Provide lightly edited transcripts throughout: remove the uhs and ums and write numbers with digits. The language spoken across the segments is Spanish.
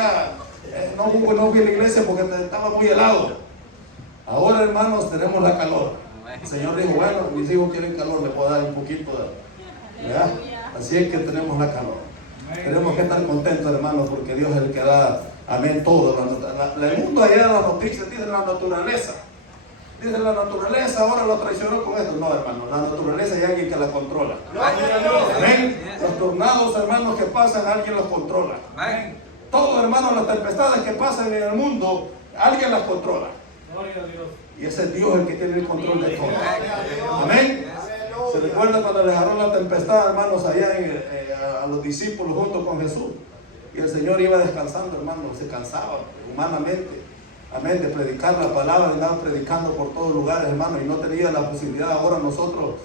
ya no fui a la iglesia porque estaba muy helado. Ahora, hermanos, tenemos la calor. El Señor dijo, bueno, mis hijos quieren calor, le puedo dar un poquito de, ¿verdad? Así es que tenemos la calor. Tenemos que estar contentos, hermanos, porque Dios es el que da, amén, todo. El mundo allá en las noticias dice la naturaleza. Dice la naturaleza, ahora lo traicionó con esto. No, hermano, la naturaleza hay alguien que la controla. Amén. Los tornados, hermanos, que pasan, alguien los controla. Todo, hermano, las tempestades que pasan en el mundo, alguien las controla. Y ese es Dios el que tiene el control de todo. Amén. Se recuerda cuando les agarró la tempestad, hermanos, allá a los discípulos junto con Jesús. Y el Señor iba descansando, hermano, se cansaba humanamente. Amén, de predicar la palabra, andaba predicando por todos lugares, hermano, y no tenía la posibilidad. Ahora nosotros,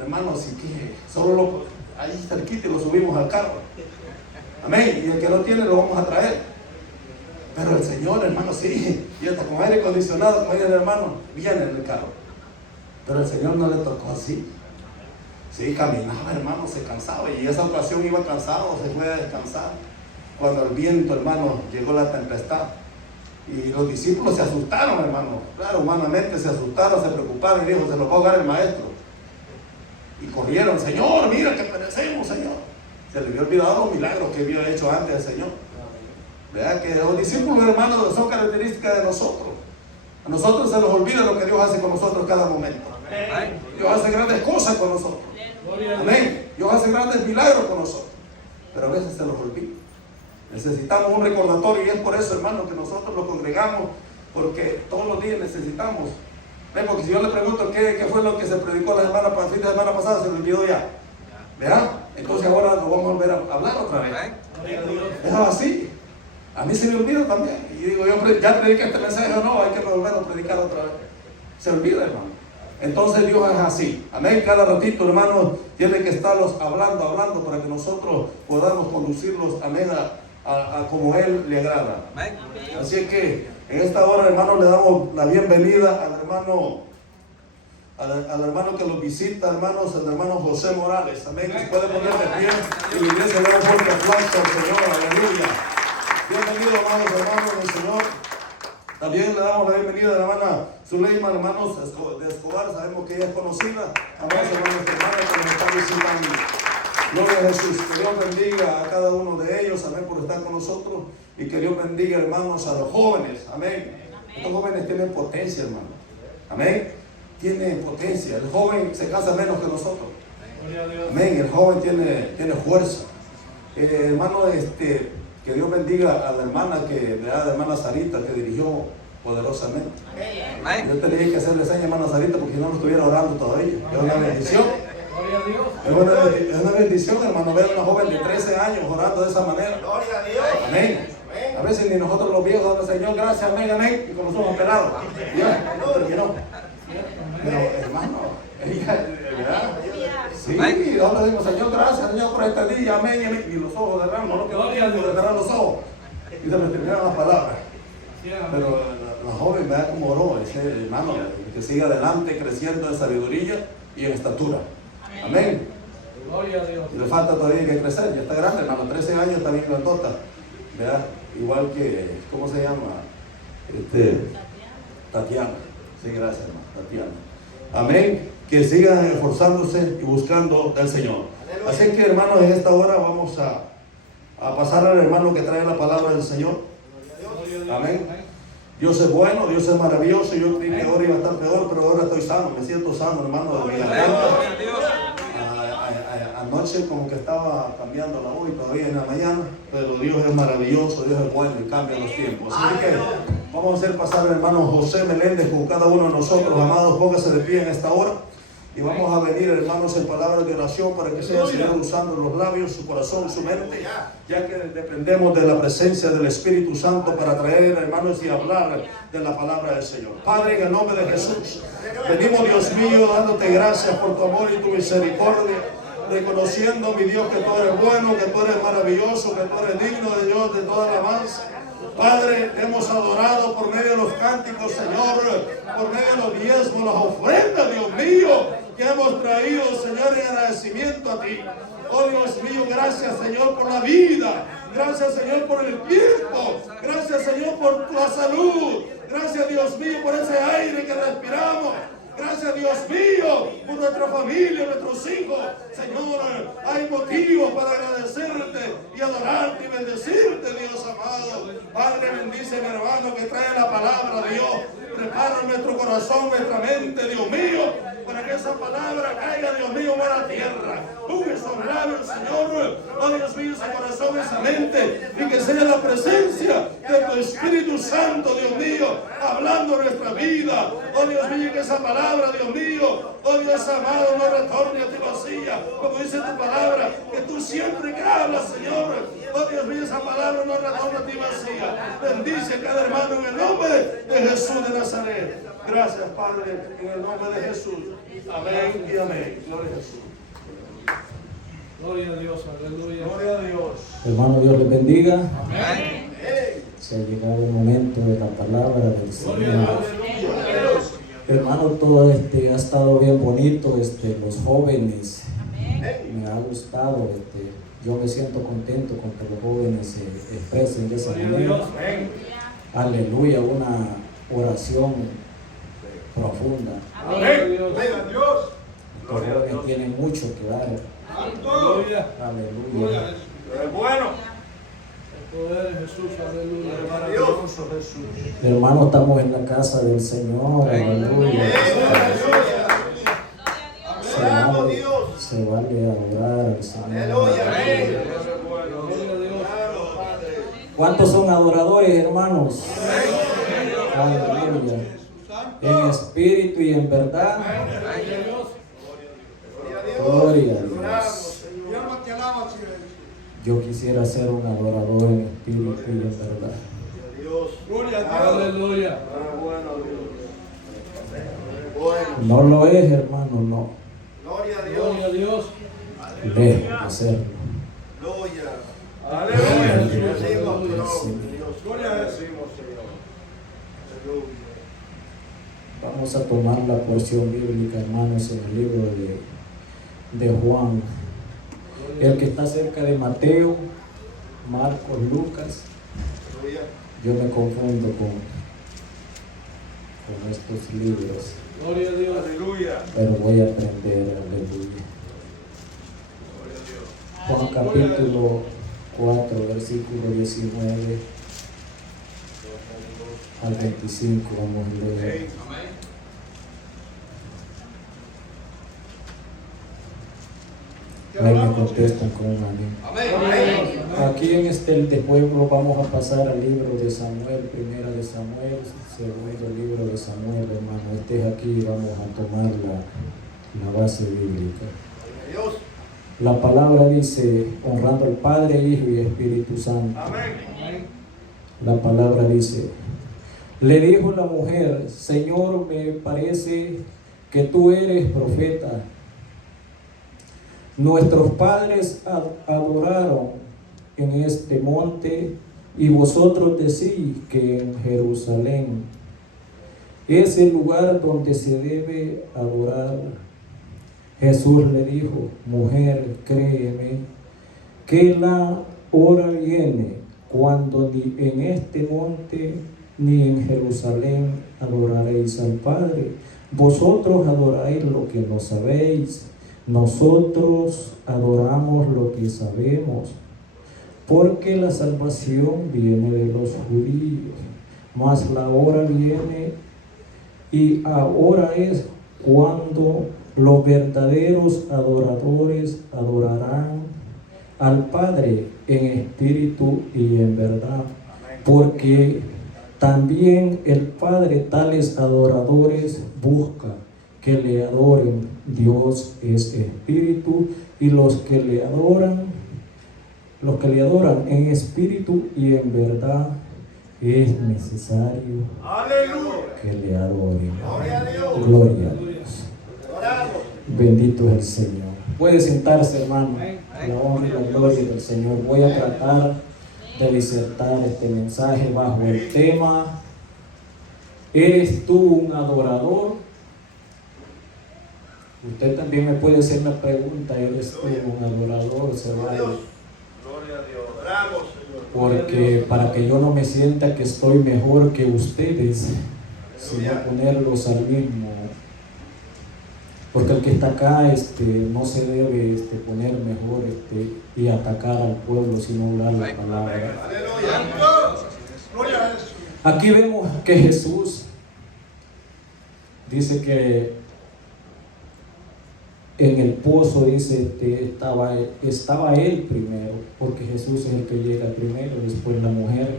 hermanos, si que solo ahí cerquita y lo subimos al carro. Amén, y el que no tiene lo vamos a traer. Pero el Señor, hermano, sí, y hasta con aire acondicionado, como dice el hermano, viene en el carro. Pero el Señor no le tocó así. Sí, caminaba, hermano, se cansaba, y esa ocasión iba cansado, se fue a descansar. Cuando el viento, hermano, llegó la tempestad. Y los discípulos se asustaron, hermano. Claro, humanamente se asustaron, se preocuparon y dijo, se los va a ahogar el maestro. Y corrieron, Señor, mira que perecemos, Señor. Se le había olvidado los milagros que había hecho antes el Señor. ¿Verdad? Que los discípulos, hermanos, son características de nosotros. A nosotros se nos olvida lo que Dios hace con nosotros cada momento. Dios hace grandes cosas con nosotros. Amén. Dios hace grandes milagros con nosotros. Pero a veces se nos olvida. Necesitamos un recordatorio y es por eso, hermano, que nosotros lo congregamos, porque todos los días necesitamos. Porque si yo le pregunto qué fue lo que se predicó el fin de semana pasada, se me olvidó ya. ¿Verdad? Entonces ahora nos vamos a volver a hablar otra vez. Es así. A mí se me olvida también. Y digo, yo ya prediqué este mensaje o no, hay que volver a predicar otra vez. Se olvida, hermano. Entonces Dios es así. Amén. Cada ratito, hermano, tiene que estarlos hablando para que nosotros podamos conducirlos, amén, a como Él le agrada. Amén. Así es que en esta hora, hermano, le damos la bienvenida al hermano que los visita, hermanos, al hermano José Morales. Amén. Se puede poner de pie y la iglesia le da un fuerte aplauso al Señor. Aleluya. Bienvenido, hermanos del Señor. También le damos la bienvenida a la hermana Zuleima, hermanos de Escobar. Sabemos que ella es conocida. Amén, hermanos, que nos están visitando. Gloria a Jesús. Que Dios bendiga a cada uno de ellos. Amén, por estar con nosotros. Y que Dios bendiga, hermanos, a los jóvenes. Amén. Estos jóvenes tienen potencia, hermano. Amén. Tienen potencia. El joven se cansa menos que nosotros. Amén. El joven tiene fuerza. Hermano, que Dios bendiga a la hermana la hermana Sarita, que dirigió poderosamente. Yo te le dije que hacerle señas a hermana Sarita porque si no estuviera orando todavía. Es una bendición. Es una bendición, hermano, ver a una joven de 13 años orando de esa manera. Amén. A veces ni nosotros los viejos damos, Señor, gracias, amén, amén, y con los ojos pelados. Ya, no terminó. Pero, hermano, ella, ¿verdad? Sí, ahora decimos, Señor, gracias, Señor, por este día, amén, amén. Y los ojos derraman, no lo que valían ni cerrar los ojos. Y se me terminaron las palabras. Pero la joven, vea cómo oró, ese hermano, que siga adelante creciendo en sabiduría y en estatura. Amén. Y le falta todavía que crecer, ya está grande, hermano, 13 años también grandota. ¿Verdad? Igual que, ¿cómo se llama? Tatiana. Sí, gracias, hermano, Tatiana. Amén. Que sigan esforzándose y buscando del Señor. Así que, hermanos, en esta hora vamos a pasar al hermano que trae la palabra del Señor. Amén. Dios es bueno, Dios es maravilloso. Yo creí que ahora iba a estar peor, pero ahora estoy sano, me siento sano, hermano, de mi garganta. Anoche como que estaba cambiando la voz y todavía en la mañana, pero Dios es maravilloso, Dios es bueno y cambia los tiempos. Así que vamos a hacer pasar al hermano José Meléndez con cada uno de nosotros. Amados, póngase de pie en esta hora y vamos a venir, hermanos, en palabras de oración para que sea el Señor usando los labios, su corazón, su mente, ya que dependemos de la presencia del Espíritu Santo para traer, hermanos, y hablar de la palabra del Señor. Padre, en el nombre de Jesús, venimos, Dios mío, dándote gracias por tu amor y tu misericordia, reconociendo, mi Dios, que tú eres bueno, que tú eres maravilloso, que tú eres digno de Dios, de toda alabanza. Padre, te hemos adorado por medio de los cánticos, Señor, por medio de los diezmos, las ofrendas, Dios mío, que hemos traído, Señor, en agradecimiento a ti. Oh Dios mío, gracias, Señor, por la vida. Gracias, Señor, por el tiempo por tu salud. Gracias, Dios mío, por ese aire que respiramos. Gracias, Dios mío, por nuestra familia, nuestros hijos. Señor, hay motivos para agradecerte y adorarte y bendecirte, Dios amado. Padre, bendice a mi hermano que trae la palabra, Dios. Prepara nuestro corazón, nuestra mente, Dios mío, para que esa palabra caiga, Dios mío, a la tierra. Unge esos labios, Señor. Oh, Dios mío, ese corazón, esa mente, y que sea la presencia de tu Espíritu Santo, Dios mío, hablando nuestra vida. Oh, Dios mío, que esa palabra, Dios mío, oh Dios amado, no retorne a ti vacía, como dice tu palabra, que tú siempre que hablas, Señor, oh Dios mío, esa palabra no retorna a ti vacía. Bendice a cada hermano en el nombre de Jesús de Nazaret. Gracias, Padre, en el nombre de Jesús. Amén y amén. Gloria a Jesús. Gloria a Dios, aleluya. Gloria a Dios. Hermano, Dios les bendiga. Amén. Se ha llegado el momento de la palabra del Gloria a Señor. Dios. Hermano, todo ha estado bien bonito, los jóvenes. Me ha gustado, yo me siento contento con que los jóvenes se expresen de esa Gloria a manera. Dios. Aleluya, una oración profunda. Gloria a Dios. Los jóvenes tienen mucho que dar. Gloria. Aleluya. Es bueno. El poder de Jesús, aleluya. Maravilloso Jesús. Hermano, estamos en la casa del Señor. Aleluya. Se vale adorar al Señor. Gloria a Dios. ¿Cuántos son adoradores, hermanos? Aleluya. En espíritu y en verdad. Gloria a Dios. Yo quisiera ser un adorador en espíritu y en verdad. Gloria a Dios. Aleluya. No lo es, hermano, no. Gloria a Dios. Lejos de serlo. Vamos a tomar la porción bíblica, hermanos, en el libro de Juan. El que está cerca de Mateo, Marcos, Lucas. Yo me confundo con estos libros, Gloria a Dios. pero voy a aprender, aleluya. Juan capítulo 4, versículo 19 al 25, vamos a leer. Ahí me contestan con un amén. Aquí en de pueblo vamos a pasar al libro de Samuel, primera de Samuel, segundo libro de Samuel, hermano. Estés aquí y vamos a tomar la base bíblica. La palabra dice, honrando al Padre, Hijo y Espíritu Santo. La palabra dice, le dijo la mujer, Señor, me parece que tú eres profeta. Nuestros padres adoraron en este monte y vosotros decís que en Jerusalén es el lugar donde se debe adorar. Jesús le dijo, mujer, créeme que la hora viene cuando ni en este monte ni en Jerusalén adoraréis al Padre. Vosotros adoráis lo que no sabéis. Nosotros adoramos lo que sabemos, porque la salvación viene de los judíos, mas la hora viene y ahora es cuando los verdaderos adoradores adorarán al Padre en espíritu y en verdad, porque también el Padre tales adoradores busca que le adoren. Dios es espíritu y los que le adoran en espíritu y en verdad es necesario que le adoren. Gloria a Dios. Bendito es el Señor. Puede sentarse, hermano. La honra y la gloria del Señor. Voy a tratar de disertar este mensaje bajo el tema: ¿eres tú un adorador? Usted también me puede hacer la pregunta: ¿eres tú un adorador? Se vale Porque para que yo no me sienta que estoy mejor que ustedes, sino ponerlos al mismo. Porque el que está acá no se debe poner mejor y atacar al pueblo, sino hablar la palabra. Aquí vemos que Jesús dice que en el pozo, dice, estaba él primero, porque Jesús es el que llega primero, después la mujer.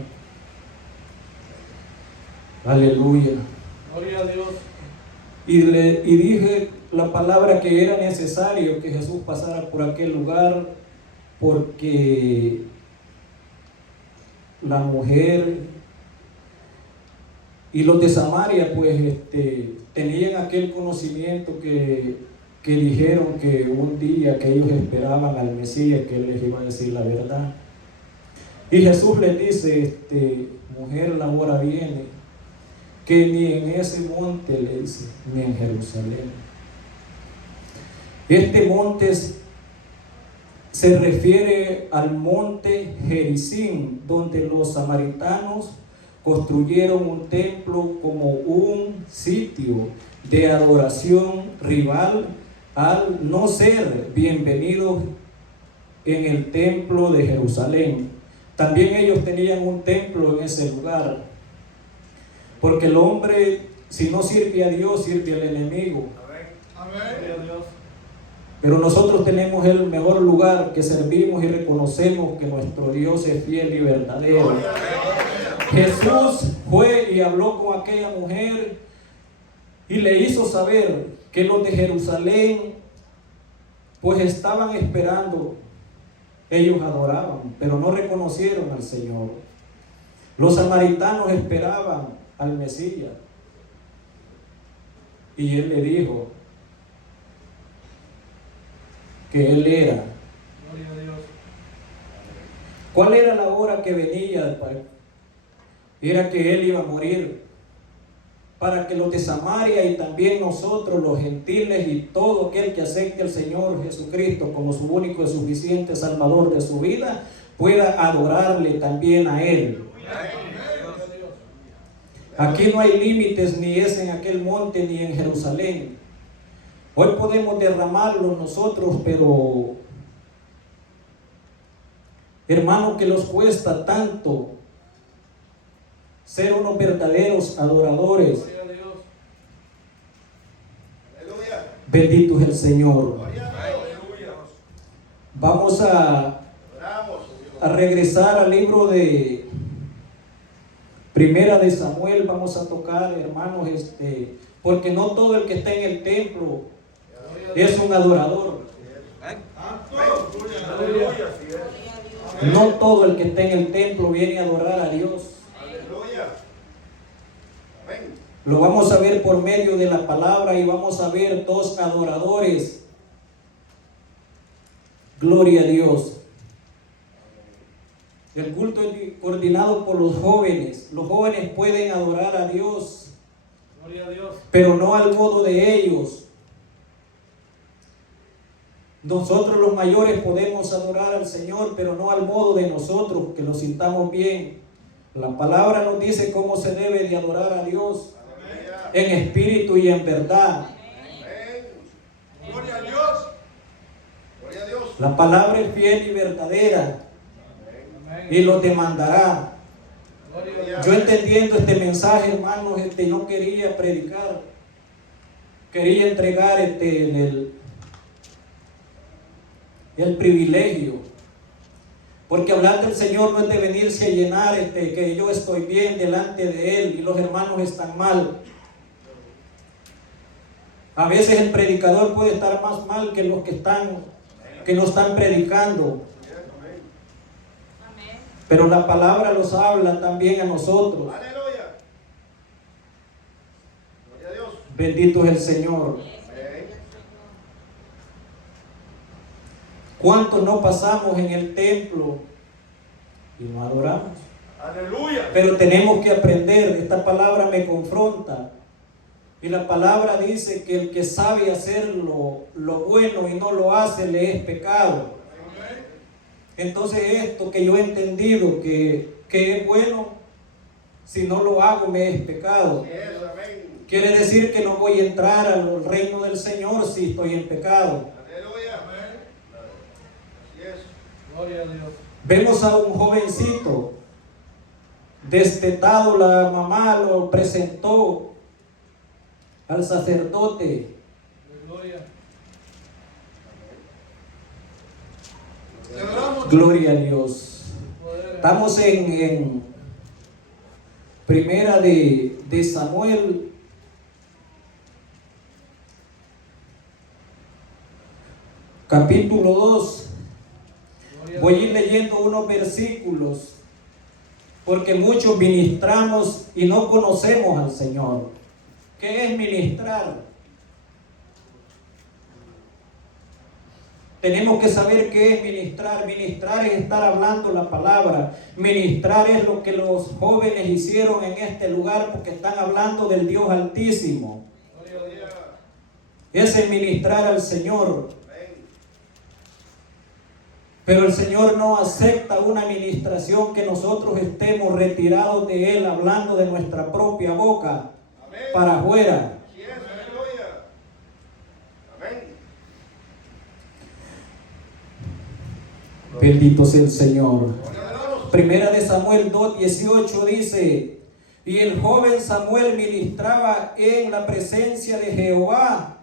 Aleluya. Gloria a Dios. Y dije la palabra que era necesario que Jesús pasara por aquel lugar, porque la mujer y los de Samaria pues tenían aquel conocimiento que dijeron que un día que ellos esperaban al Mesías, que él les iba a decir la verdad. Y Jesús les dice, mujer, la hora viene, que ni en ese monte, le dice, ni en Jerusalén. Este monte se refiere al monte Gerizim, donde los samaritanos construyeron un templo como un sitio de adoración rival al no ser bienvenidos en el templo de Jerusalén. También ellos tenían un templo en ese lugar, porque el hombre, si no sirve a Dios, sirve al enemigo. Amén. Pero nosotros tenemos el mejor lugar, que servimos y reconocemos que nuestro Dios es fiel y verdadero. Jesús fue y habló con aquella mujer y le hizo saber que los de Jerusalén pues estaban esperando. Ellos adoraban, pero no reconocieron al Señor. Los samaritanos esperaban al Mesías. Y él le dijo que él era. Gloria a Dios. ¿Cuál era la hora que venía? Era que él iba a morir, para que los de Samaria y también nosotros, los gentiles y todo aquel que acepte al Señor Jesucristo como su único y suficiente Salvador de su vida, pueda adorarle también a Él. Aquí no hay límites, ni es en aquel monte ni en Jerusalén. Hoy podemos derramarlo nosotros, pero hermano, que nos cuesta tanto ser unos verdaderos adoradores. Gloria a Dios. Bendito es el Señor. Vamos a regresar al libro de Primera de Samuel. Vamos a tocar, hermanos, porque no todo el que está en el templo es un adorador. No todo el que está en el templo viene a adorar a Dios. Lo vamos a ver por medio de la palabra y vamos a ver dos adoradores. Gloria a Dios. El culto es coordinado por los jóvenes. Los jóvenes pueden adorar a Dios, Gloria a Dios. pero no al modo de ellos. Nosotros los mayores podemos adorar al Señor, pero no al modo de nosotros, que nos sintamos bien. La palabra nos dice cómo se debe de adorar a Dios, en espíritu y en verdad. Gloria a Dios. Gloria a Dios. La palabra es fiel y verdadera y lo demandará. Gloria a Yo entendiendo este mensaje, hermanos, no quería predicar, quería entregar el privilegio, porque hablar del Señor no es de venirse a llenar que yo estoy bien delante de Él y los hermanos están mal. A veces el predicador puede estar más mal que los que no están predicando. Pero la palabra los habla también a nosotros. Aleluya. Gloria a Dios. Bendito es el Señor. ¿Cuántos no pasamos en el templo y no adoramos? Aleluya. Pero tenemos que aprender. Esta palabra me confronta. Y la palabra dice que el que sabe hacer lo bueno y no lo hace, le es pecado. Entonces esto que yo he entendido que es bueno, si no lo hago me es pecado. Así es, amén. Quiere decir que no voy a entrar al reino del Señor si estoy en pecado. Aleluya. Amén. Así es. Gloria a Dios. Vemos a un jovencito destetado, la mamá lo presentó al sacerdote. Gloria. Gloria a Dios. Poder. Estamos en Primera de Samuel, capítulo 2. Gloria a Voy a ir Dios. leyendo unos versículos, porque muchos ministramos y no conocemos al Señor. ¿Qué es ministrar? Tenemos que saber qué es ministrar. Ministrar es estar hablando la palabra. Ministrar es lo que los jóvenes hicieron en este lugar, porque están hablando del Dios Altísimo. Gloria a Dios. Ese es ministrar al Señor. Amén. Pero el Señor no acepta una ministración que nosotros estemos retirados de Él, hablando de nuestra propia boca Amén. para afuera. Así es, aleluya. Amén. Bendito sea el Señor. Gloria a Dios. Primera de Samuel 2:18 dice: y el joven Samuel ministraba en la presencia de Jehová,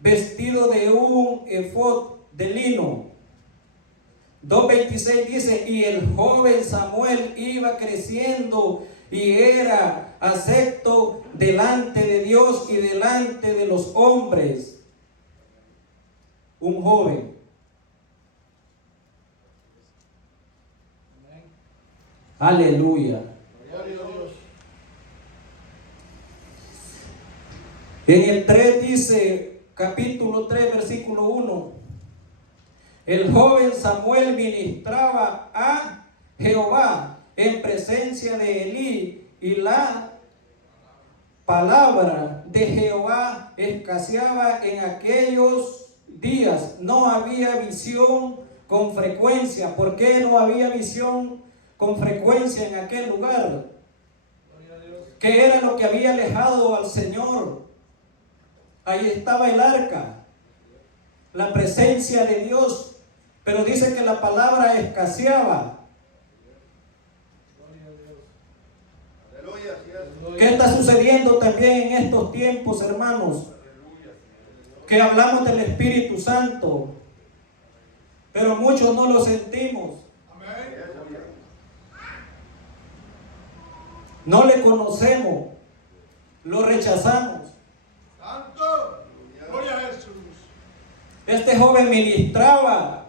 vestido de un efod de lino. 2:26 dice: y el joven Samuel iba creciendo y era acepto delante de Dios y delante de los hombres. Un joven. Amén. Aleluya. Gloria a Dios. En el 3 dice, capítulo 3, versículo 1: el joven Samuel ministraba a Jehová en presencia de Elí, y la palabra de Jehová escaseaba en aquellos días. No había visión con frecuencia. ¿Por qué no había visión con frecuencia en aquel lugar? Gloria a Dios. ¿Qué era lo que había alejado al Señor? Ahí estaba el arca, la presencia de Dios, pero dice que la palabra escaseaba. Gloria a Dios. Aleluya. Así es. Gloria ¿Qué a está Dios. sucediendo también en estos tiempos, hermanos? Que hablamos del Espíritu Santo, pero muchos no lo sentimos, Amén. no le conocemos, lo rechazamos. Santo. Gloria a Jesús. Este joven ministraba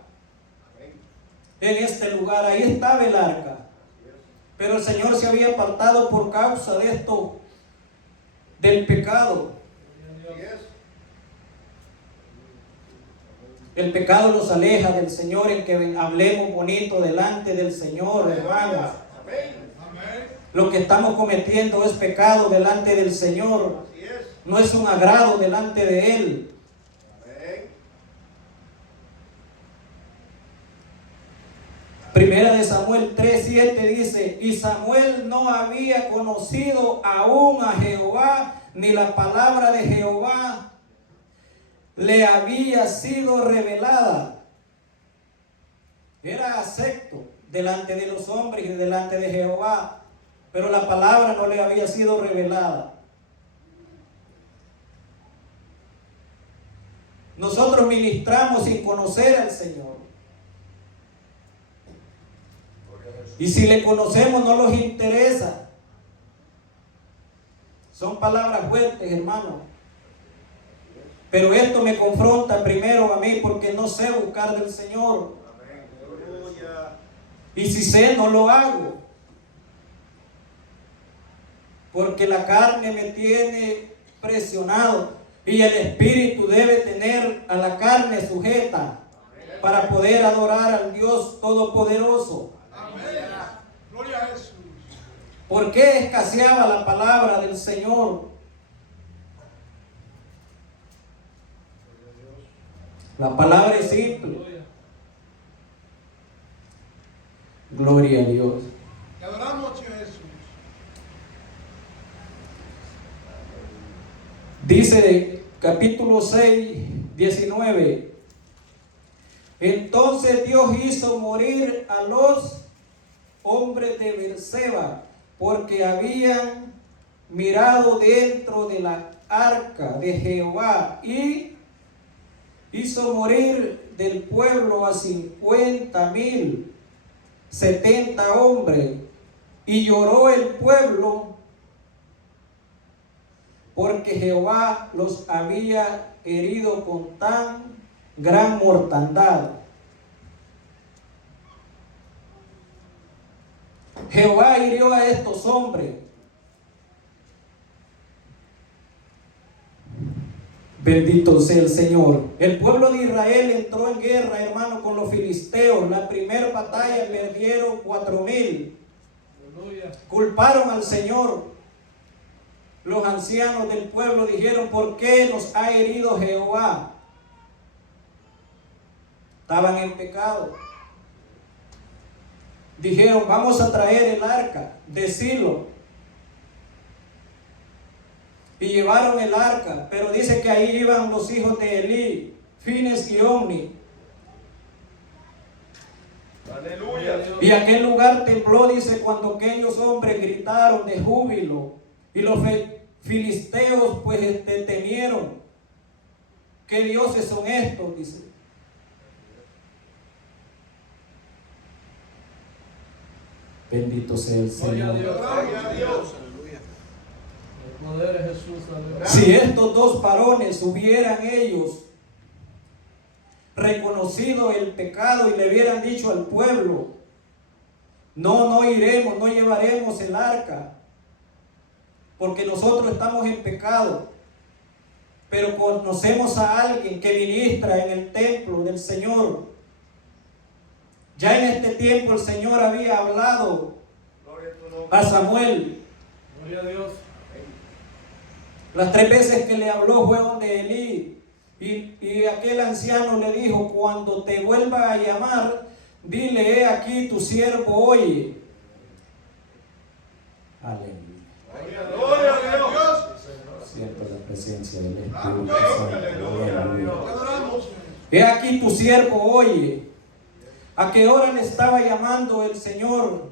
Amén. en este lugar, ahí estaba el arca, pero el Señor se había apartado por causa de esto, del pecado. Así es. El pecado nos aleja del Señor, en que hablemos bonito delante del Señor, hermanos. Amén. Amén. Lo que estamos cometiendo es pecado delante del Señor, Así es. no es un agrado delante de Él. Amén. Primera de Samuel 3:7 dice: y Samuel no había conocido aún a Jehová, ni la palabra de Jehová le había sido revelada. Era acepto delante de los hombres y delante de Jehová, pero la palabra no le había sido revelada. Nosotros ministramos sin conocer al Señor. Y si le conocemos no nos interesa. Son palabras fuertes, hermano. Pero esto me confronta primero a mí, porque no sé buscar del Señor. Amén. Aleluya. Y si sé, no lo hago. Porque la carne me tiene presionado. Y el espíritu debe tener a la carne sujeta para poder adorar al Dios Todopoderoso. Amén. Gloria a Jesús. ¿Por qué escaseaba la palabra del Señor? La palabra es simple. Gloria. Gloria a Dios. Te adoramos, Señor Jesús. Dice capítulo 6, 19. Entonces Dios hizo morir a los hombres de Beerseba, porque habían mirado dentro de la arca de Jehová, y hizo morir del pueblo a 50,000, 70 hombres, y lloró el pueblo porque Jehová los había herido con tan gran mortandad. Jehová hirió a estos hombres. Bendito sea el Señor. El pueblo de Israel entró en guerra, hermano, con los filisteos. La primera batalla perdieron 4,000. Aleluya. Culparon al Señor. Los ancianos del pueblo dijeron: ¿por qué nos ha herido Jehová? Estaban en pecado. Dijeron: vamos a traer el arca de Silo. Y llevaron el arca, pero dice que ahí iban los hijos de Elí, Fines y Omni. Aleluya. Y aquel lugar tembló, dice, cuando aquellos hombres gritaron de júbilo. Y los filisteos pues temieron. ¿Qué dioses son estos? Dice. Bendito sea el Gloria a Señor. Dios. Gloria a Dios. El poder de Jesús. Aleluya. Si estos dos varones hubieran ellos reconocido el pecado y le hubieran dicho al pueblo: no iremos, no llevaremos el arca, porque nosotros estamos en pecado, pero conocemos a alguien que ministra en el templo del Señor. Ya en este tiempo el Señor había hablado Gloria a tu nombre. a Samuel. Gloria a Dios. Las 3 veces que le habló fue donde Elí, y aquel anciano le dijo: cuando te vuelva a llamar, dile: he aquí tu siervo oye. Aleluya. Gloria a Dios. Siento la presencia del Espíritu Amén. Santo. Aleluya. Aleluya. Te adoramos, Señor. He aquí tu siervo oye. ¿A qué hora le estaba llamando el Señor?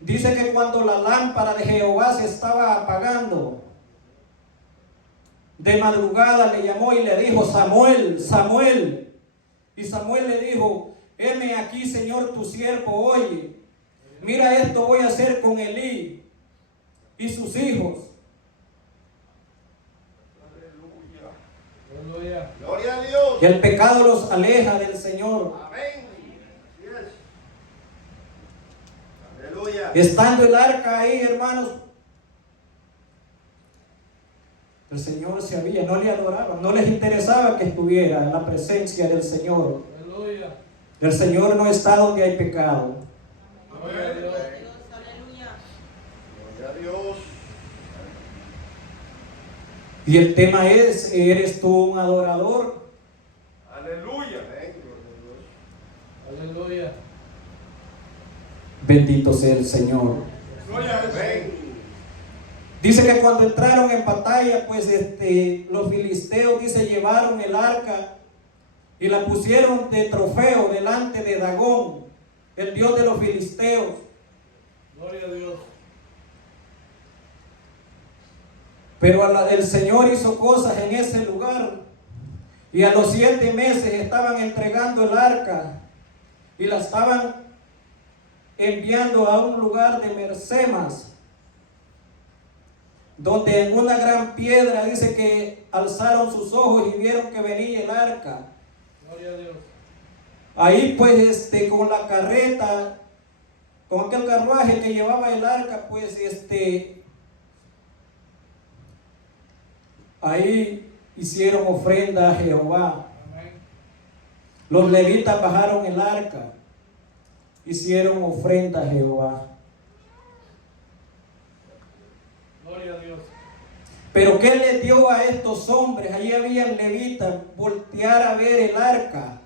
Dice que cuando la lámpara de Jehová se estaba apagando, de madrugada le llamó y le dijo: Samuel, Samuel. Y Samuel le dijo: heme aquí, Señor, tu siervo oye. Mira, esto voy a hacer con Elí y sus hijos. Aleluya. Gloria a Dios. Y el pecado los aleja del Señor. Amén. Así es. Aleluya. Estando el arca ahí, hermanos, el Señor se había, no le adoraban, no les interesaba que estuviera en la presencia del Señor. Aleluya. El Señor no está donde hay pecado. Gloria a Dios. Gloria a Dios. Y el tema es: ¿eres tú un adorador? Aleluya. Amén. Aleluya. Bendito sea el Señor. Gloria a Jesús. Amén. Dice que cuando entraron en batalla, pues los filisteos, dice, llevaron el arca y la pusieron de trofeo delante de Dagón, el dios de los filisteos. Gloria a Dios. Pero el Señor hizo cosas en ese lugar, y a los 7 meses estaban entregando el arca y la estaban enviando a un lugar de Mersemas, donde en una gran piedra dice que alzaron sus ojos y vieron que venía el arca. Gloria a Dios. Ahí pues con la carreta, con aquel carruaje que llevaba el arca, pues ahí hicieron ofrenda a Jehová. Amén. Los levitas bajaron el arca, hicieron ofrenda a Jehová. Gloria a Dios. Pero ¿qué le dio a estos hombres? Allí habían levitas, voltear a ver el arca.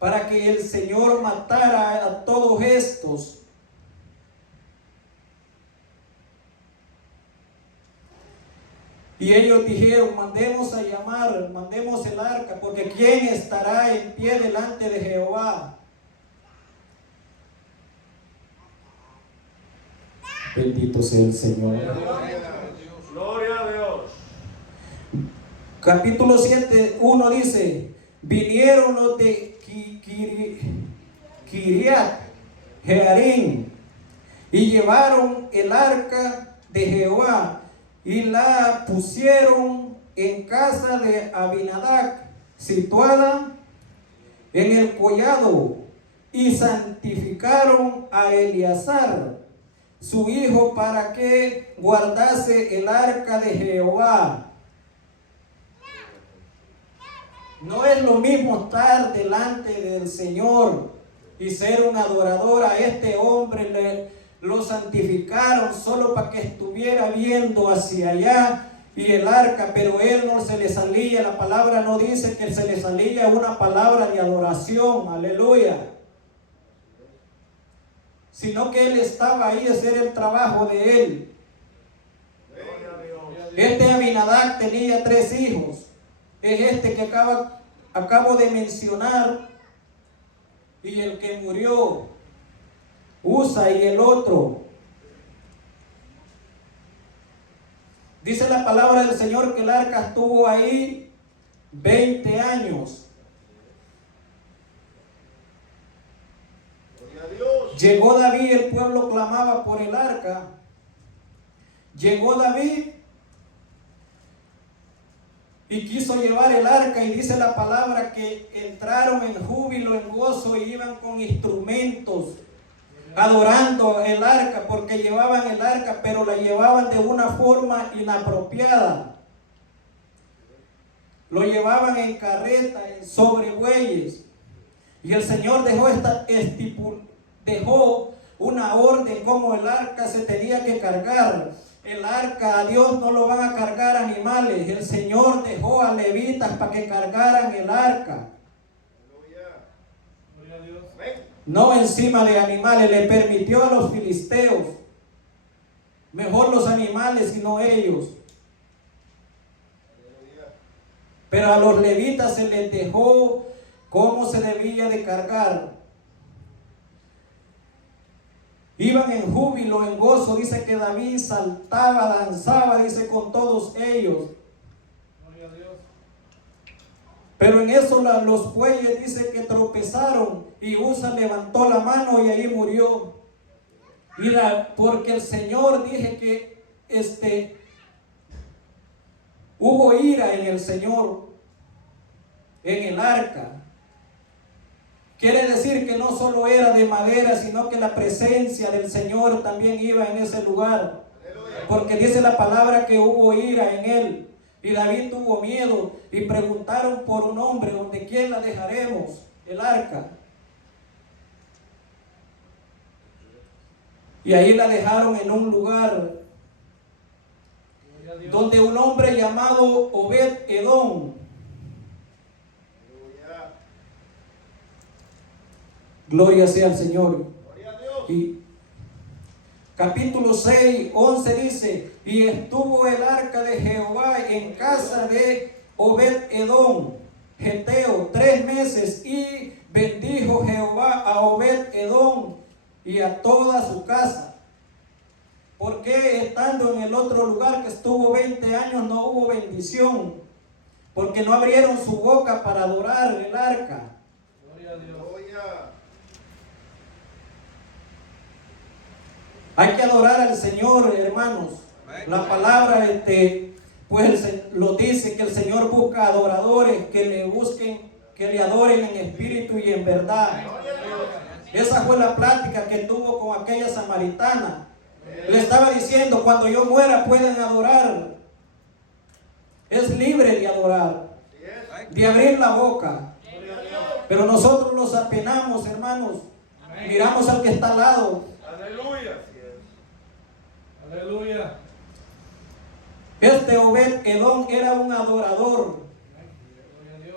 para que el Señor matara a todos estos. Y ellos dijeron, mandemos el arca, porque ¿quién estará en pie delante de Jehová? Bendito sea el Señor. Gloria a Dios. Capítulo 7, 1 dice, vinieron los de Kiriat Jearim y llevaron el arca de Jehová y la pusieron en casa de Abinadab, situada en el collado, y santificaron a Eleazar, su hijo, para que guardase el arca de Jehová. No es lo mismo estar delante del Señor y ser un adorador. A este hombre lo santificaron solo para que estuviera viendo hacia allá y el arca, pero él no se le salía. La palabra no dice que se le salía una palabra de adoración, aleluya, sino que él estaba ahí a hacer el trabajo de él. Este Abinadab tenía 3 hijos. Es este que acabo de mencionar, y el que murió, Usa, y el otro. Dice la palabra del Señor que el arca estuvo ahí 20 años. Llegó David, el pueblo clamaba por el arca. Llegó David y quiso llevar el arca, y dice la palabra que entraron en júbilo, en gozo, y iban con instrumentos adorando el arca, porque llevaban el arca, pero la llevaban de una forma inapropiada. Lo llevaban en carreta, sobre bueyes, y el Señor dejó una orden como el arca se tenía que cargar. El arca, a Dios no lo van a cargar animales. El Señor dejó a levitas para que cargaran el arca. Gloria a Dios. No encima de animales. Le permitió a los filisteos. Mejor los animales y no ellos. Pero a los levitas se les dejó cómo se debía de cargar. Iban en júbilo, en gozo. Dice que David saltaba, danzaba, dice, con todos ellos. Gloria a Dios. Pero en eso los bueyes, dice que tropezaron, y Usa levantó la mano y ahí murió. Porque el Señor, dije que hubo ira en el Señor, en el arca. Quiere decir que no solo era de madera, sino que la presencia del Señor también iba en ese lugar. Porque dice la palabra que hubo ira en él. Y David tuvo miedo y preguntaron por un hombre, ¿donde quién la dejaremos? El arca. Y ahí la dejaron en un lugar donde un hombre llamado Obed Edom. Gloria sea al Señor. Y capítulo 6, 11 dice, y estuvo el arca de Jehová en casa de Obed Edom, Geteo, 3 meses, y bendijo Jehová a Obed Edom y a toda su casa. Porque estando en el otro lugar que estuvo 20 años no hubo bendición? Porque no abrieron su boca para adorar el arca. Gloria a Dios. Hay que adorar al Señor, hermanos. La palabra pues lo dice, que el Señor busca adoradores que le busquen, que le adoren en espíritu y en verdad. Esa fue la plática que tuvo con aquella samaritana. Le estaba diciendo, cuando yo muera pueden adorar. Es libre de adorar, de abrir la boca. Pero nosotros nos apenamos, hermanos. Miramos al que está al lado. Aleluya. Aleluya. Este Obed Edom era un adorador. Gloria a Dios.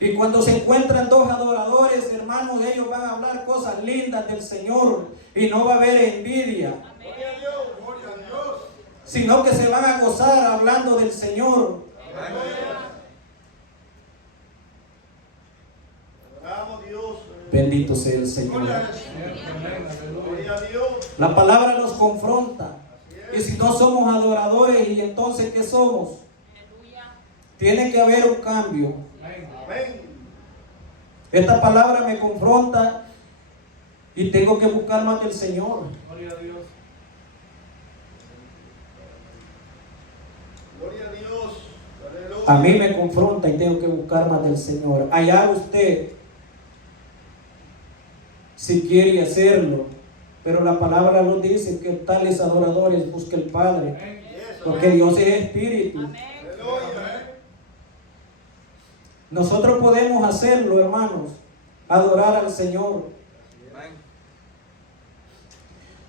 Y cuando se encuentran dos adoradores, hermanos, ellos van a hablar cosas lindas del Señor y no va a haber envidia, Gloria a Dios. Gloria a Dios. sino que se van a gozar hablando del Señor. Adoramos a Dios. Bendito sea el Señor. Gloria a Jesús. Gloria a Dios. La palabra nos confronta. Y si no somos adoradores, ¿y entonces qué somos? Tiene que haber un cambio. Amén. Esta palabra me confronta y tengo que buscar más del Señor. Gloria a Dios. Gloria a Dios. Aleluya. A mí me confronta y tengo que buscar más del Señor. Allá usted, si quiere hacerlo, pero la palabra nos dice que tales adoradores busca el Padre, Yes, porque amén. Dios es espíritu. Aleluya. Nosotros podemos hacerlo, hermanos, adorar al Señor.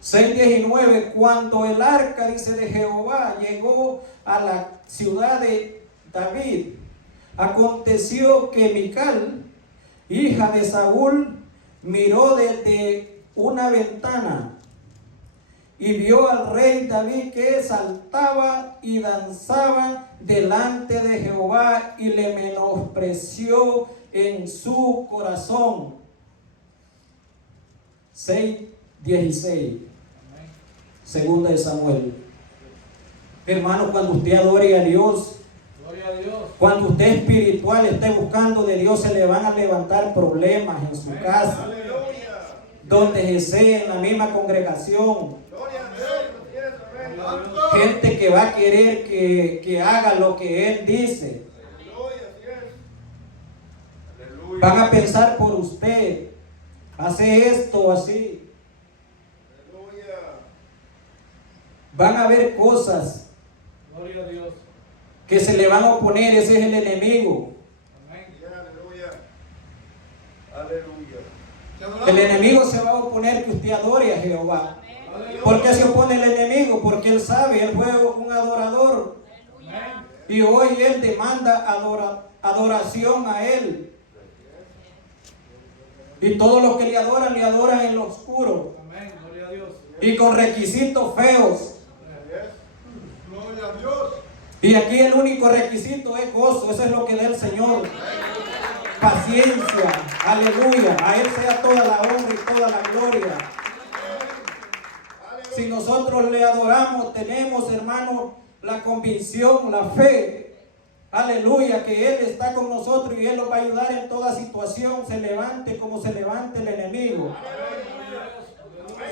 6:19, cuando el arca, dice, de Jehová llegó a la ciudad de David, aconteció que Mical, hija de Saúl, miró desde una ventana y vio al rey David que saltaba y danzaba delante de Jehová y le menospreció en su corazón. 6:16. Segunda de Samuel. Hermano, cuando usted adore a Dios, Gloria a Dios. cuando usted espiritual esté buscando de Dios, se le van a levantar problemas en su casa, Aleluya. donde desee en la misma congregación. Gloria a Dios. Yes, amén. Gente que va a querer que haga lo que Él dice. Aleluya. Yes. Aleluya. Van a pensar por usted. Hace esto o así. Aleluya. Van a haber cosas Gloria a Dios. que se le van a oponer. Ese es el enemigo. Amén. Yes, aleluya. Aleluya. El enemigo se va a oponer que usted adore a Jehová. Aleluya. ¿Por qué se opone el enemigo? Porque él sabe, él fue un adorador. Amén. Y hoy él demanda adoración a él. Y todos los que le adoran en lo oscuro. Amén. Gloria a Dios. Y con requisitos feos. Yes. Gloria a Dios. Y aquí el único requisito es gozo. Eso es lo que da el Señor. Paciencia. Aleluya. A Él sea toda la honra y toda la gloria. Si nosotros le adoramos, tenemos, hermano, la convicción, la fe. Aleluya, que Él está con nosotros y Él nos va a ayudar en toda situación, se levante como se levante el enemigo.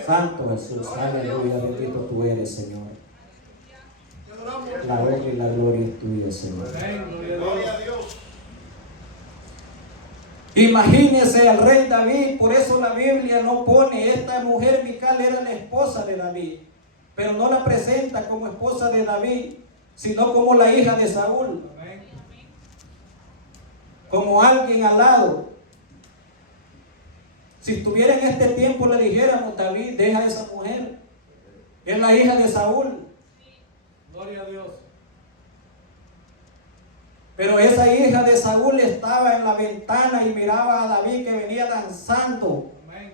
Santo Jesús, aleluya, bendito tú eres, Señor. La honra y la gloria es tuya, Señor. Amén. Gloria a Gloria Dios. a Dios. Imagínese al rey David, por eso la Biblia no pone, esta mujer Mical era la esposa de David, pero no la presenta como esposa de David, sino como la hija de Saúl, Amén. como alguien al lado. Si estuviera en este tiempo le dijéramos, David, deja a esa mujer, es la hija de Saúl. Gloria a Dios. Pero esa hija de Saúl estaba en la ventana y miraba a David que venía danzando. Amén.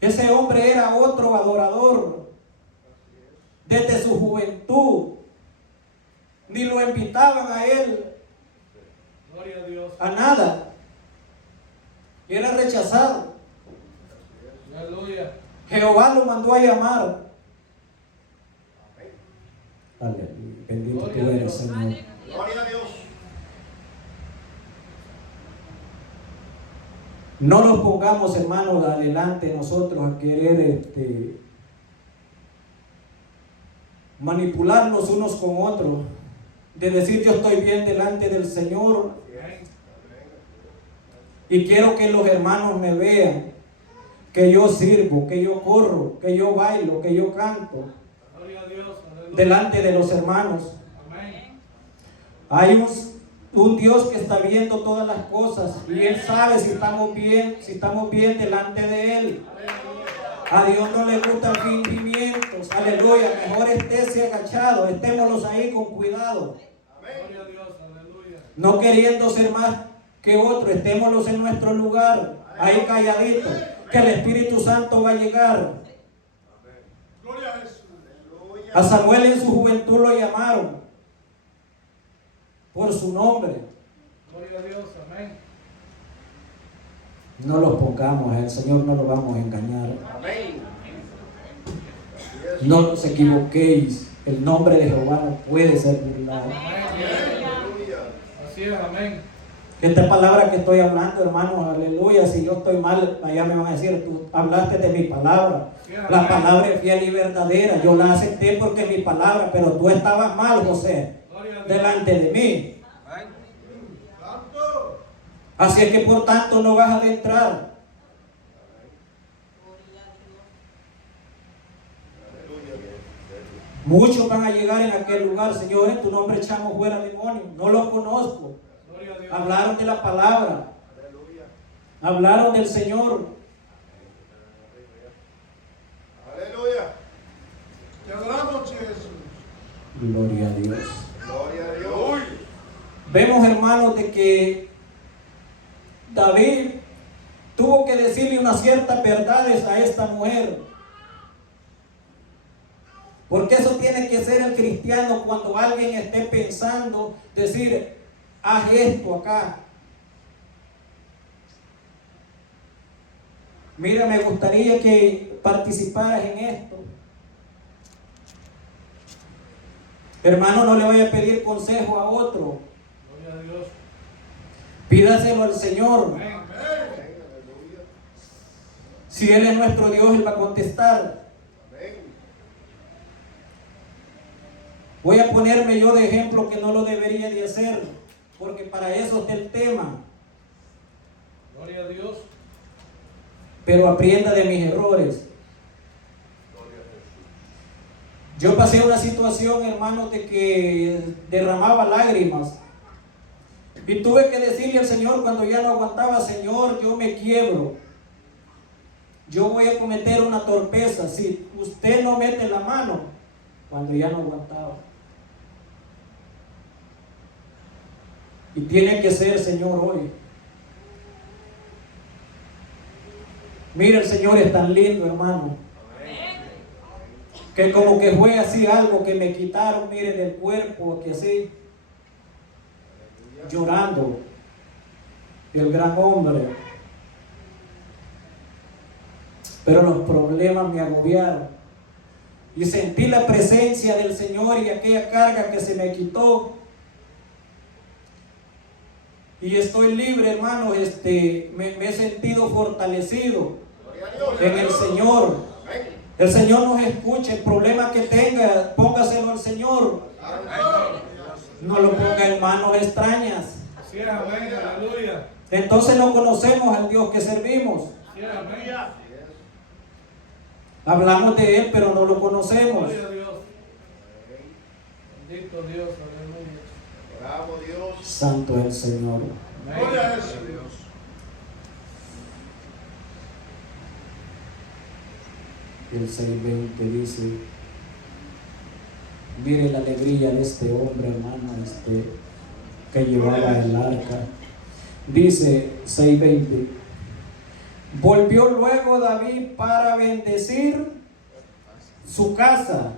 Ese hombre era otro adorador desde su juventud. Ni lo invitaban a él Gloria a Dios. a nada. Era rechazado. Aleluya. Jehová lo mandó a llamar. Aleluya. Bendito tú eres, Señor. Gloria a Dios. No nos pongamos, hermanos, adelante nosotros a querer manipularnos unos con otros, de decir yo estoy bien delante del Señor Amén. y quiero que los hermanos me vean, que yo sirvo, que yo corro, que yo bailo, que yo canto Gloria a Dios. Aleluya. delante de los hermanos. Amén. Hay un Dios que está viendo todas las cosas y Él sabe si estamos bien delante de Él. A Dios no le gustan fingimientos. Aleluya. Mejor estése agachado, estémoslos ahí con cuidado. Gloria a Dios. Aleluya. no queriendo ser más que otro, estémoslos en nuestro lugar, ahí calladitos, que el Espíritu Santo va a llegar. Gloria a Jesús. A Samuel en su juventud lo llamaron por su nombre. Gloria a Dios, amén. No los pongamos, el Señor no lo vamos a engañar. Amén. No os equivoquéis, el nombre de Jehová no puede ser burlado. Aleluya. Así es, amén. Esta palabra que estoy hablando, hermanos, aleluya, si yo estoy mal, allá me van a decir, tú hablaste de mi palabra. La palabra es fiel y verdadera, yo la acepté porque es mi palabra, pero tú estabas mal, José, delante de mí. Santo. Así es que por tanto no vas a adentrar. Muchos van a llegar en aquel lugar, Señor, en tu nombre echamos fuera demonios, no los conozco. Gloria a Dios. Hablaron de la palabra, Aleluya. hablaron del Señor. Aleluya. Te adoramos, Jesús. Gloria a Dios. Gloria a Dios. Vemos, hermanos, de que David tuvo que decirle unas ciertas verdades a esta mujer. Porque eso tiene que ser el cristiano cuando alguien esté pensando, decir, haz esto acá. Mira, me gustaría que participaras en esto. Hermano, no le vaya a pedir consejo a otro. Gloria a Dios. Pídaselo al Señor. Amén. Aleluya. Si Él es nuestro Dios, Él va a contestar. Amén. Voy a ponerme yo de ejemplo que no lo debería de hacer, porque para eso está el tema. Gloria a Dios. Pero aprenda de mis errores. Yo pasé una situación, hermanos, de que derramaba lágrimas. Y tuve que decirle al Señor cuando ya no aguantaba, Señor, yo me quiebro. Yo voy a cometer una torpeza si usted no mete la mano, cuando ya no aguantaba. Y tiene que ser, Señor, hoy. Mira, el Señor es tan lindo, hermano, que como que fue así algo que me quitaron, miren, del cuerpo, que así, llorando, el gran hombre. Pero los problemas me agobiaron. Y sentí la presencia del Señor y aquella carga que se me quitó. Y estoy libre, hermanos, me he sentido fortalecido en el Señor. El Señor nos escucha, el problema que tenga, póngaselo al Señor. No lo ponga en manos extrañas. Así es, amén. Aleluya. Entonces no conocemos al Dios que servimos. Así es, amén. Hablamos de Él, pero no lo conocemos. Gloria a Dios. Bendito Dios, aleluya. Bravo Dios. Santo es el Señor. Gloria a Jesús. El 6:20 dice, mire la alegría de este hombre, hermano, que llevaba el arca. Dice 6:20, volvió luego David para bendecir su casa,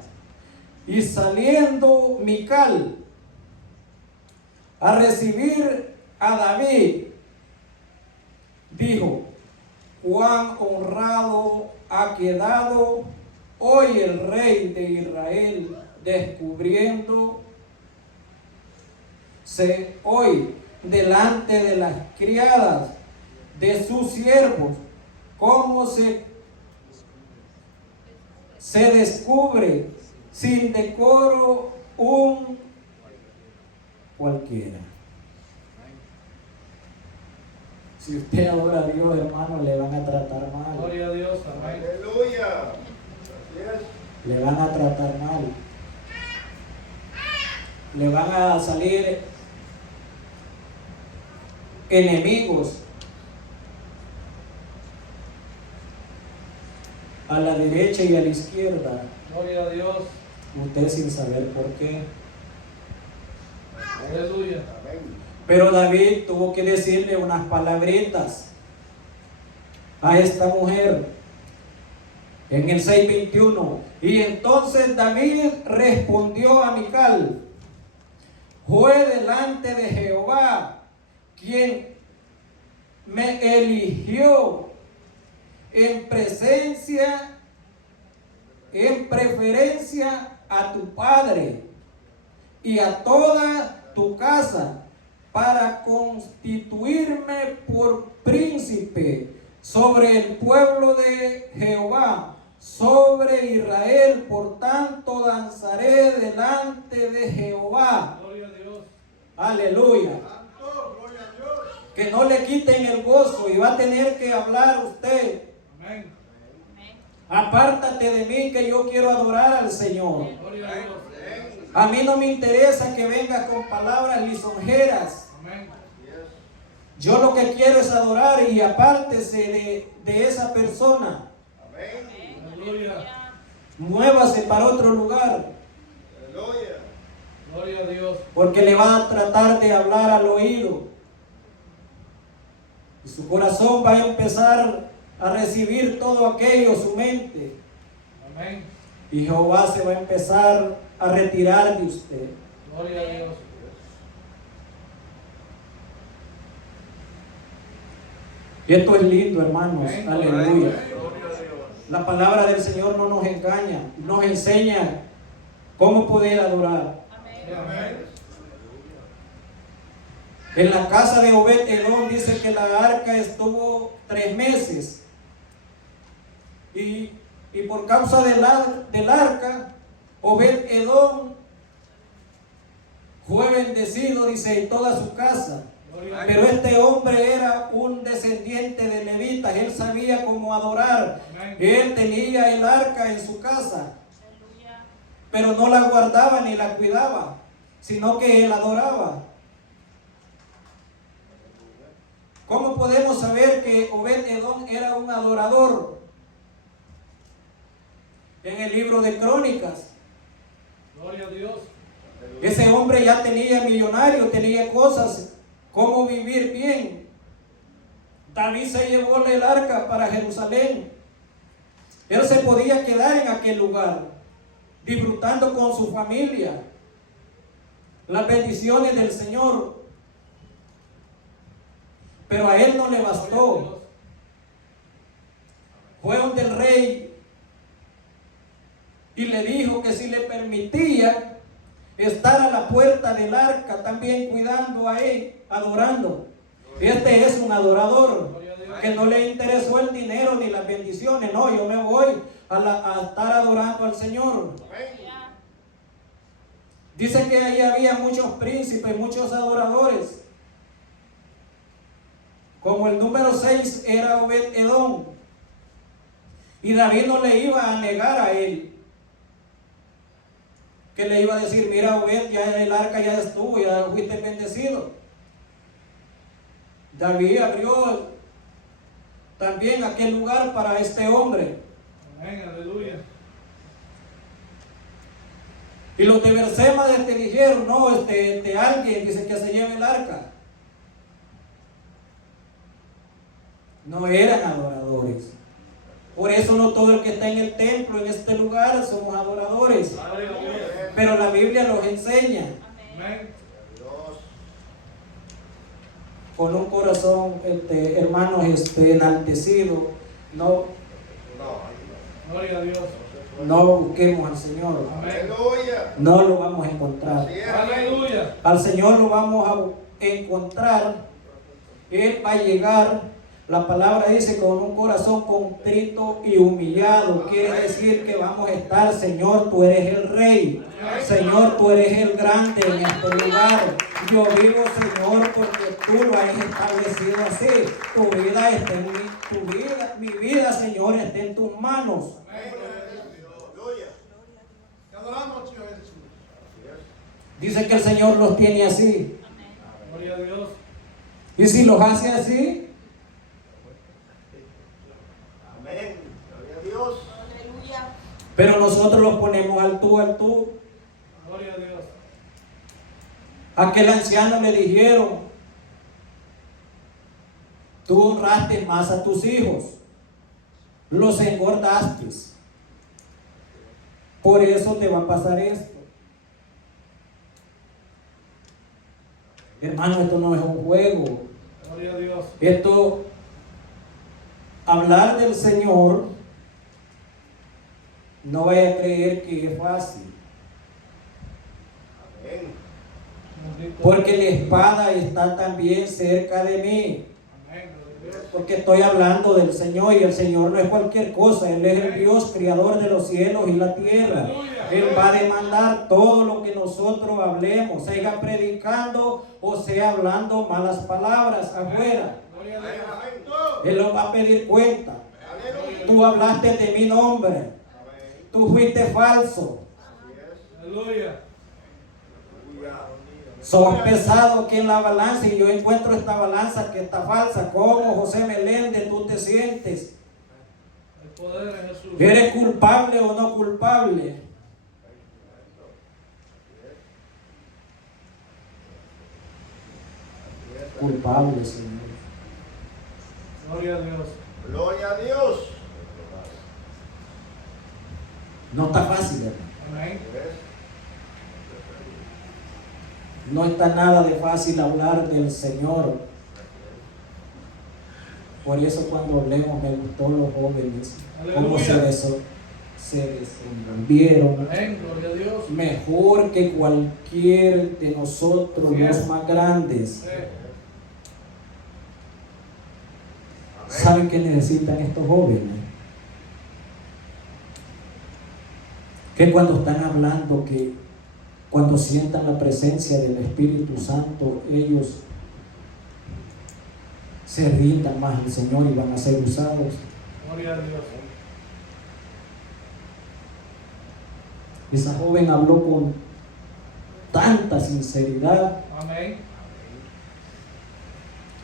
y saliendo Mical a recibir a David, dijo, cuán honrado ha quedado hoy el rey de Israel, descubriéndose hoy delante de las criadas de sus siervos, cómo se descubre sin decoro un cualquiera. Si usted adora a Dios, hermano, le van a tratar mal. Gloria a Dios, amén. Aleluya. Así es. Le van a tratar mal. Le van a salir enemigos a la derecha y a la izquierda. Gloria a Dios. Usted sin saber por qué. Aleluya. Amén. Pero David tuvo que decirle unas palabritas a esta mujer en el 6:21. Y entonces David respondió a Mical: fue delante de Jehová quien me eligió en preferencia a tu padre y a toda tu casa, para constituirme por príncipe sobre el pueblo de Jehová, sobre Israel. Por tanto danzaré delante de Jehová. Gloria a Dios. Aleluya. Santo, gloria a Dios. Que no le quiten el gozo, y va a tener que hablar usted: Amén. apártate de mí, que yo quiero adorar al Señor. Gloria a Dios. A mí no me interesa que vengas con palabras lisonjeras. Amén. Yo lo que quiero es adorar, y apártese de esa persona. Amén. Aleluya. Muévase para otro lugar, Aleluya. Gloria a Dios. porque le va a tratar de hablar al oído. Y su corazón va a empezar a recibir todo aquello, su mente. Amén. Y Jehová se va a empezar a retirar de usted. Gloria a Dios. Y esto es lindo, hermanos. Amén. Aleluya. Gloria a Dios. La palabra del Señor no nos engaña, nos enseña cómo poder adorar. Amén. En la casa de Obed-Edom dice que la arca estuvo 3 meses. Y por causa del arca, Obed-Edom fue bendecido, dice, en toda su casa. Gloria a Pero Dios. este hombre era un descendiente de levitas. Él sabía cómo adorar. Amén. Él tenía el arca en su casa, pero no la guardaba ni la cuidaba, sino que él adoraba. ¿Cómo podemos saber que Obed-Edom era un adorador? En el libro de Crónicas, Gloria a Dios. ese hombre ya tenía millonario, tenía cosas, cómo vivir bien. David se llevó el arca para Jerusalén. Él se podía quedar en aquel lugar, disfrutando con su familia las bendiciones del Señor. Pero a él no le bastó. Fue donde el rey y le dijo que si le permitía estar a la puerta del arca, también cuidando a él, adorando. Este es un adorador que no le interesó el dinero ni las bendiciones. No, yo me voy a estar adorando al Señor. Dice que ahí había muchos príncipes, muchos adoradores. Como el número 6 era Obed-Edom. Y David no le iba a negar a él. Que le iba a decir: mira, Obed, ya el arca ya estuvo, ya fuiste bendecido. David abrió también aquel lugar para este hombre. Amén. Aleluya. Y los de Bersema dijeron: no, alguien dice que se lleve el arca. No eran adoradores. Por eso no todo el que está en el templo, en este lugar, somos adoradores. Aleluya. Pero la Biblia los enseña Amén. Dios. con un corazón, hermanos, enaltecido. No Gloria a Dios. busquemos al Señor. Amén. Aleluya. No lo vamos a encontrar. Así es. Aleluya. Al Señor lo vamos a encontrar. Él va a llegar. La palabra dice: con un corazón contrito y humillado. Quiere decir que vamos a estar: Señor, tú eres el Rey. Señor, tú eres el grande en este lugar. Yo vivo, Señor, porque tú lo has establecido así. Tu vida está en mi vida, Señor, está en tus manos. Aleluya. Te adoramos, Señor Jesús. Dice que el Señor los tiene así. Gloria a Dios. Y si los hace así, Amén. Gloria a Dios. pero nosotros los ponemos al tú, al tú. Gloria a Dios. Aquel anciano le dijeron: Tú honraste más a tus hijos, los engordaste. Por eso te va a pasar esto. Hermano, esto no es un juego. Gloria a Dios. Esto, hablar del Señor, no vaya a creer que es fácil. Amén. Bendito. Porque la espada está también cerca de mí. Amén. Gloria a Dios. Porque estoy hablando del Señor, y el Señor no es cualquier cosa. Él es el Dios creador de los cielos y la tierra. Él va a demandar todo lo que nosotros hablemos, sea predicando o sea hablando malas palabras afuera. Gloria a Amén. Dios. Amén. Él nos va a pedir cuenta. Aleluya. Tú hablaste de mi nombre, Amén. tú fuiste falso, Así es. Aleluya. Aleluya. sos pesado aquí en la balanza, y yo encuentro esta balanza que está falsa. ¿Cómo, José Meléndez, tú te sientes? El poder de Jesús. ¿Eres culpable o no culpable? Culpable, Señor. Gloria a Dios. Gloria a Dios. No está fácil, hermano. Amén. Así es. No está nada de fácil hablar del Señor. Por eso cuando hablemos, me gustó los jóvenes, cómo Aleluya. se desenvolvieron. Amén. Gloria a Dios. Mejor que cualquier de nosotros, Así es. los más grandes. Sí. ¿Saben qué necesitan estos jóvenes? Que cuando están hablando, que cuando sientan la presencia del Espíritu Santo, ellos se rindan más al Señor y van a ser usados. Gloria a Dios. Esa joven habló con tanta sinceridad, Amén.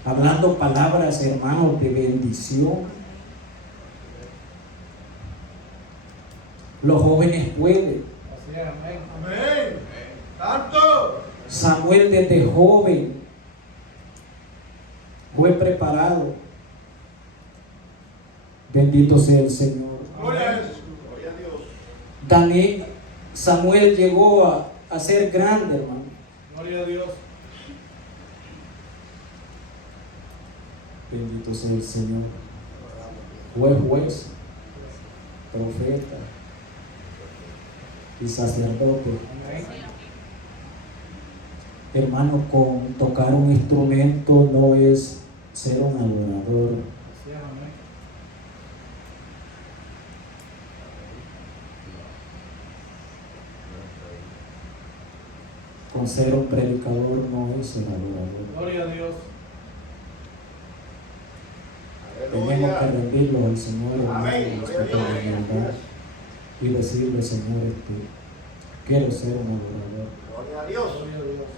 hablando palabras, hermanos, de bendición. Los jóvenes pueden. Así es. Amén. Amén. Tanto. Samuel desde joven fue preparado. Bendito sea el Señor. Gloria a Jesús. Gloria a Dios. Samuel llegó a ser grande, hermano. Gloria a Dios. Bendito sea el Señor. Fue juez, profeta y sacerdote. Amén. Hermano, con tocar un instrumento no es ser un adorador. Así es. Amén. Con ser un predicador no es ser adorador. Gloria a Dios. Tenemos que Aleluya. rendirlo al Señor, hermano, Amén. nos Gloria a toca de Dios. verdad, y decirle, Señor, quiero ser un adorador. Gloria a Dios. Gloria a Dios.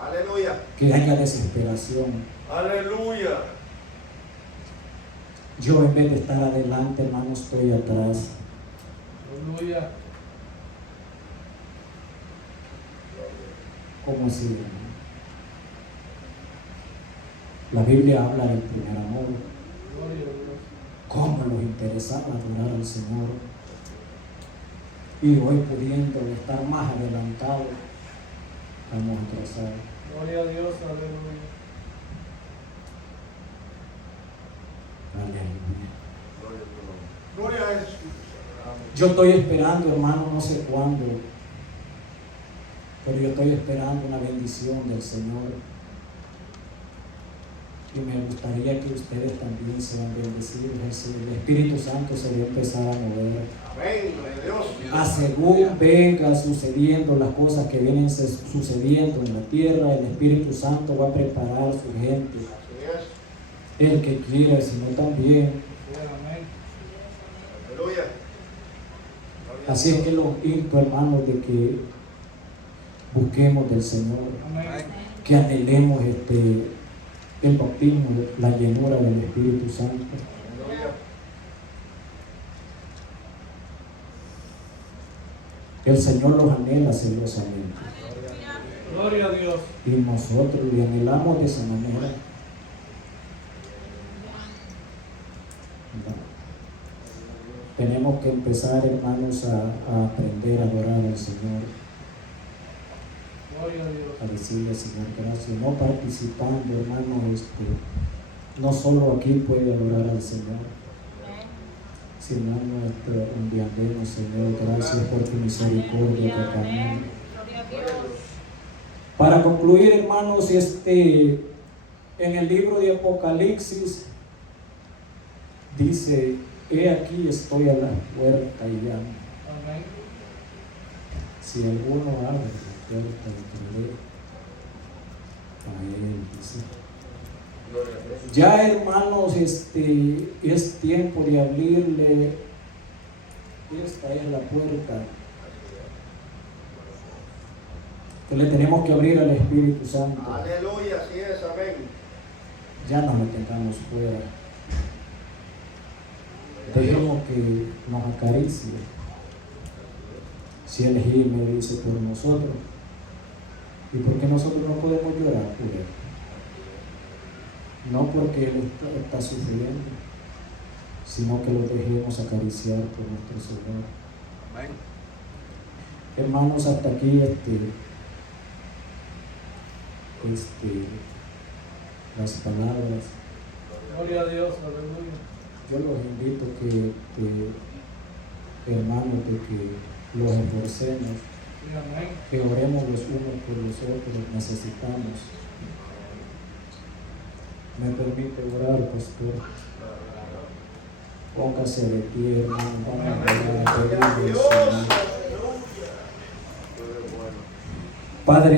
Aleluya. Que haya desesperación. Aleluya. Yo, en vez de estar adelante, hermano, estoy atrás. Aleluya. ¿Cómo así, hermano? La Biblia habla del primer amor. Gloria a Dios. Cómo nos interesaba adorar al Señor. Y hoy, pudiendo estar más adelantado, vamos a trazar. Gloria a Dios. Aleluya. Aleluya. Gloria a Jesús. Yo estoy esperando, hermano, no sé cuándo, pero yo estoy esperando una bendición del Señor. Y me gustaría que ustedes también sean bendecidos. El Espíritu Santo se va a empezar a mover. Amén. Gloria a Dios. A según venga sucediendo las cosas que vienen sucediendo en la tierra, el Espíritu Santo va a preparar su gente. Así es. El que quiera, sino también. Así es. Amén. Aleluya. Así es que los invito, hermanos, de que busquemos del Señor, Amén. que anhelemos el bautismo, la llenura del Espíritu Santo. Aleluya. El Señor los anhela celosamente. Gloria a Dios. Y nosotros le anhelamos de esa manera. tenemos que empezar, hermanos, a aprender a adorar al Señor, Gloria a Dios. a decirle, Señor, gracias, no participando, hermanos, no solo aquí puede adorar al Señor, sino donde andemos, Señor, gracias por tu misericordia que también. Para concluir, hermanos, en el libro de Apocalipsis dice: he aquí estoy a la puerta y llamo. Amén. Si alguno abre la puerta, entraré a él, dice. Gloria a Dios. Ya, hermanos, es tiempo de abrirle. Esta es la puerta que le tenemos que abrir al Espíritu Santo. Aleluya, así es, amén. Ya no le tengamos fuera. Dejemos que nos acaricie. Si Él gime, dice, por nosotros. ¿Y por qué nosotros no podemos llorar por Él? No porque Él está sufriendo, sino que lo dejemos acariciar por nuestro Señor. Amén. Hermanos, hasta aquí las palabras. Gloria a Dios, aleluya. Yo los invito hermanos, de que los esforcemos, Sí, amén. que oremos los unos por los otros, necesitamos. ¿Me permite orar, pastor? Póngase de pie, hermano, vamos a orar, pedirle al Dios, Señor. aleluya. Tú eres bueno. Padre,